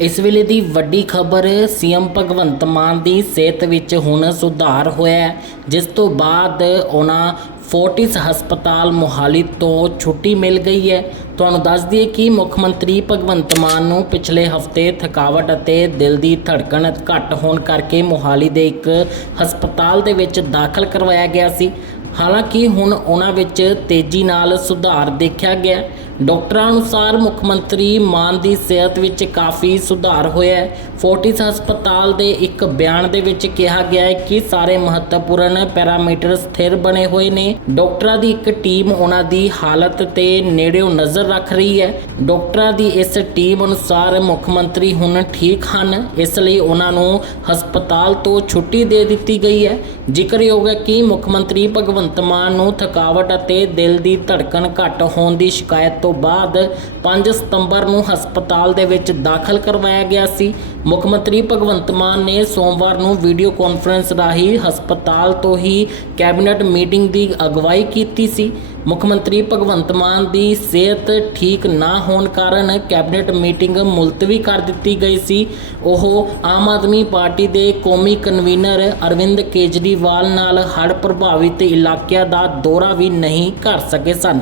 ਇਸ ਵੇਲੇ ਦੀ ਵੱਡੀ ਖਬਰ, ਸੀਐਮ ਭਗਵੰਤ ਮਾਨ ਦੀ ਸਿਹਤ ਵਿੱਚ ਹੁਣ ਸੁਧਾਰ ਹੋਇਆ ਜਿਸ ਤੋਂ ਬਾਅਦ ਉਹਨਾਂ ਫੋਰਟਿਸ ਹਸਪਤਾਲ ਮੋਹਾਲੀ ਤੋਂ ਛੁੱਟੀ ਮਿਲ ਗਈ ਹੈ। ਤੁਹਾਨੂੰ ਦੱਸ ਦਈਏ ਕਿ ਮੁੱਖ ਮੰਤਰੀ ਭਗਵੰਤ ਮਾਨ ਨੂੰ ਪਿਛਲੇ ਹਫ਼ਤੇ ਥਕਾਵਟ ਅਤੇ ਦਿਲ ਦੀ ਧੜਕਣ ਘੱਟ ਹੋਣ ਕਰਕੇ ਮੋਹਾਲੀ ਦੇ ਇੱਕ ਹਸਪਤਾਲ ਦੇ ਵਿੱਚ ਦਾਖਲ ਕਰਵਾਇਆ ਗਿਆ ਸੀ। ਹਾਲਾਂਕਿ ਹੁਣ ਉਹਨਾਂ ਵਿੱਚ ਤੇਜ਼ੀ ਨਾਲ ਸੁਧਾਰ ਦੇਖਿਆ ਗਿਆ। ਹੈ। ਡਾਕਟਰਾਂ ਅਨੁਸਾਰ ਮੁੱਖ ਮੰਤਰੀ ਮਾਨ ਦੀ ਸਿਹਤ ਵਿੱਚ ਕਾਫੀ ਸੁਧਾਰ ਹੋਇਆ ਹੈ। ਫੋਰਟਿਸ ਹਸਪਤਾਲ ਦੇ ਇੱਕ ਬਿਆਨ ਦੇ ਵਿੱਚ ਕਿਹਾ ਗਿਆ ਹੈ ਕਿ ਸਾਰੇ ਮਹੱਤਵਪੂਰਨ ਪੈਰਾਮੀਟਰ ਸਥਿਰ ਬਣੇ ਹੋਏ ਨੇ। ਡਾਕਟਰਾਂ ਦੀ ਇੱਕ ਟੀਮ ਉਹਨਾਂ ਦੀ ਹਾਲਤ ਤੇ ਨੇੜਿਓਂ ਨਜ਼ਰ ਨਜ਼ਰ ਰੱਖ ਰਹੀ ਹੈ। ਡਾਕਟਰਾਂ ਦੀ ਇਸ ਟੀਮ ਅਨੁਸਾਰ ਮੁੱਖ ਮੰਤਰੀ ਹੁਣ ਠੀਕ ਹਨ। ਇਸ ਲਈ ਉਹਨਾਂ ਨੂੰ ਹਸਪਤਾਲ ਤੋਂ ਛੁੱਟੀ ਦੇ ਦਿੱਤੀ ਗਈ ਹੈ। ਜ਼ਿਕਰਯੋਗ ਹੈ ਕਿ ਮੁੱਖ ਮੰਤਰੀ ਭਗਵੰਤ ਮਾਨ ਨੂੰ ਥਕਾਵਟ ਅਤੇ ਦਿਲ ਦੀ ਧੜਕਣ ਘੱਟ ਹੋਣ ਦੀ ਸ਼ਿਕਾਇਤ ਤੋਂ ਬਾਅਦ 5 ਸਤੰਬਰ ਨੂੰ ਹਸਪਤਾਲ ਦੇ ਵਿੱਚ ਦਾਖਲ ਕਰਵਾਇਆ ਗਿਆ ਸੀ। ਮੁੱਖ ਮੰਤਰੀ ਭਗਵੰਤ ਮਾਨ ਨੇ ਸੋਮਵਾਰ ਨੂੰ ਵੀਡੀਓ ਕਾਨਫਰੰਸ ਰਾਹੀਂ ਹਸਪਤਾਲ ਤੋਂ ਹੀ ਕੈਬਨਿਟ ਮੀਟਿੰਗ ਦੀ ਅਗਵਾਈ ਕੀਤੀ ਸੀ। ਮੁੱਖ ਮੰਤਰੀ ਭਗਵੰਤ ਮਾਨ ਦੀ ਸਿਹਤ ਠੀਕ ਨਾ ਹੋਣ ਕਾਰਨ ਕੈਬਨਿਟ ਮੀਟਿੰਗ ਮੁਲਤਵੀ ਕਰ ਦਿੱਤੀ ਗਈ ਸੀ। ਉਹ ਆਮ ਆਦਮੀ ਪਾਰਟੀ ਦੇ ਕੌਮੀ ਕਨਵੀਨਰ ਅਰਵਿੰਦ ਕੇਜਰੀਵਾਲ ਨਾਲ ਹੜ੍ਹ ਪ੍ਰਭਾਵਿਤ ਇਲਾਕਿਆਂ ਦਾ ਦੌਰਾ ਵੀ ਨਹੀਂ ਕਰ ਸਕੇ ਸਨ।